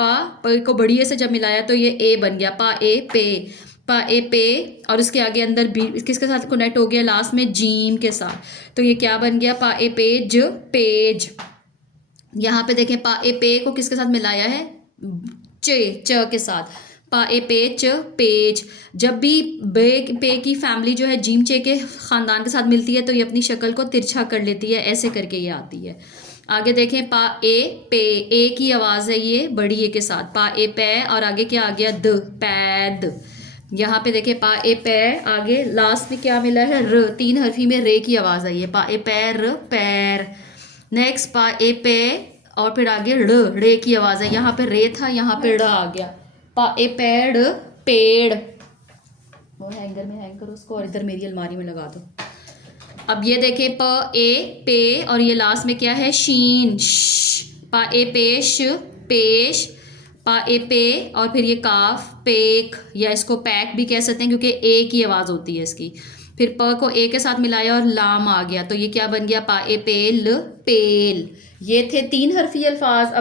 प को बड़ी ए से जब मिलाया तो ये ए बन गया, पा ए पे, पा ए पे, और उसके आगे अंदर बी किसके साथ कनेक्ट हो गया, लास्ट में जीम के साथ, तो ये क्या बन गया, पा ए पेज पेज। यहाँ पे देखें पा ए पे को किसके साथ मिलाया है, च के साथ, पा ए पे च पेज। जब भी बे पे की फैमिली जो है जीम चे के ख़ानदान के साथ मिलती है तो ये अपनी शक्ल को तिरछा कर लेती है, ऐसे करके ये आती है। आगे देखें पा ए पे, ए की आवाज़ है ये बड़ी ए के साथ, पा ए पै, और आगे क्या आ गया, द, पैद। यहाँ पे देखें पा ए पै, आगे लास्ट में क्या मिला है, र, 3 हरफी में रे की आवाज़ आई है, पा ए पैर पैर। नेक्स्ट पा ए पे, और फिर आगे रे की आवाज़ है, यहाँ पे रे था, यहाँ पे ड़ आ गया, पा ए पेड़ पेड़। वो हैंगर में हैंग करो उसको और इधर मेरी अलमारी में लगा दो। अब ये देखें प ए पे, और ये लास्ट में क्या है, शीन, पा ए पेश पेश, पा ए पे, और फिर ये काफ पेक, या इसको पैक भी कह सकते हैं क्योंकि ए की आवाज़ होती है इसकी। फिर प को ए के साथ मिलाया और लाम आ गया, तो ये क्या बन गया, पा ए पेल पेल। ये थे 3 हरफी अल्फाज।